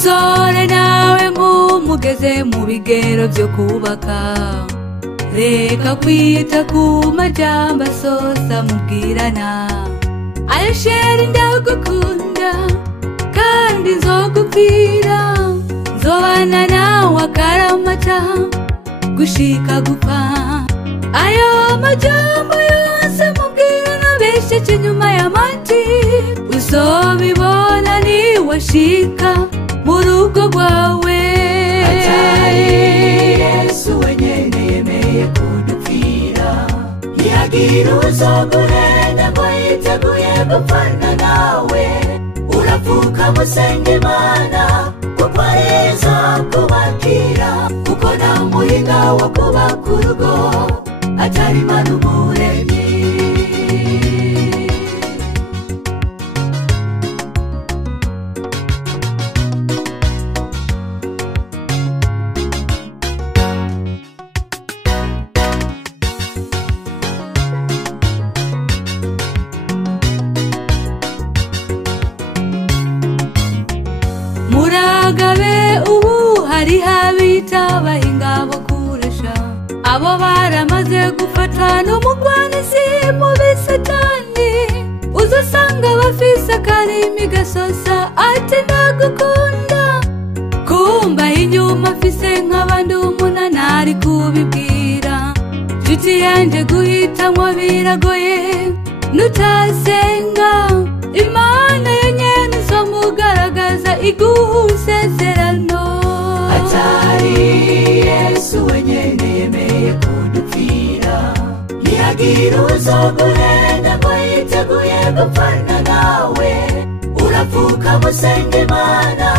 musore nawe nk'umugeze mu bigero byo kubaka, reka kwita ku majambo asosa mubwirana. ayo sheri ndagukunda kandi nzogupfira, nzobana nawe akaramata gushika gupfa. ayo majambo yose mubwirana besheje nyuma y'amati, uzobibona niwashika mu rugo rwawe. atari Yesu wenyene yemeye kudupfira, ntiyagira uzoguhenda ngo yiteguye gupfana nawe. urapfuka musenga Imana kuko arizo kubakira, kuko nta muhinga wo kubaka urugo atari Imana umuremyi. Muragabe ubu hari habita bahinga bo kuresha, abo baramaze gufata n'umugwanisi mu bisatani. uzasanga bafise akarimi gasosa ati ndagukunda, kumba inyuma afise nk'abandi umunani ari kubibwira. nshuti yanje guhitamwo biragoye nutasenga, Imana yonyene izomugaragaza iguha isezerano. atari Yesu wenyene yemeye kudupfira, ntiyagira uzoguhenda ngo yiteguye gupfana nawe. urapfuka musenga Imana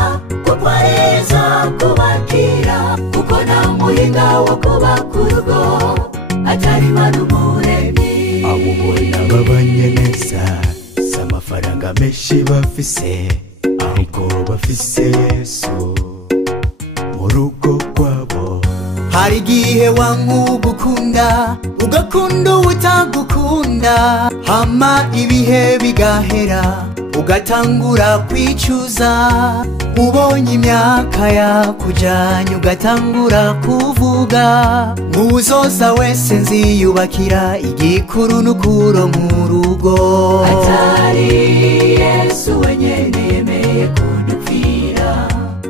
kuko arizo kubakira, kuko nta muhinga wo kubaka urugo atari Imana umuremyi. abo ubona babanye neza si amafaranga menshi bafise, ariko bafise Yesu mu rugo rwabo. hari igihe wankugukunda ugakunda utagukunda, hama ibihe bigahera ugatangura kwicuza. ubonye imyaka yakujanye ugatangura kuvuga, muzoza wese nziyubakira, igikuru n'ukuro mu rugo. atari Yesu wenyene yemeye kudupfira,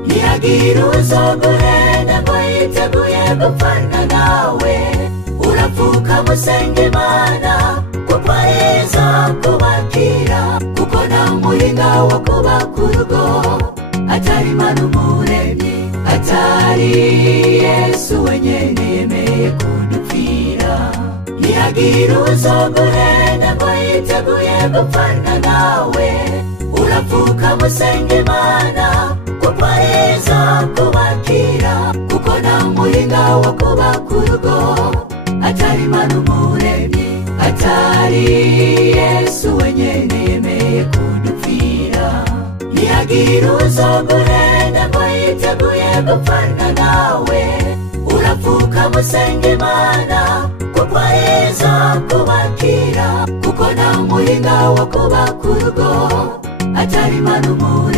ntiyagira uzoguhenda ngo yiteguye gupfana nawe. urapfuka musenga Imana kuko arizo kubakira, kuko nta muhinga wo kubaka urugo atari Imana umuremyi. atari Yesu wenyene yemeye kudupfira, ntiyagira uzoguhenda ngo yiteguye gupfana nawe. urapfuka musenga Imana kuko arizo kubakira, kuko nta muhinga wo kubaka urugo atari Imana umuremyi. atari Yesu wenyene yemeye kudupfira, ntiyagira uzoguhenda ngo yiteguye gupfana nawe. urapfuka musenga Imana kuko arizo kubakira, kuko nta muhinga wo kubaka urugo atari Imana umuremyi.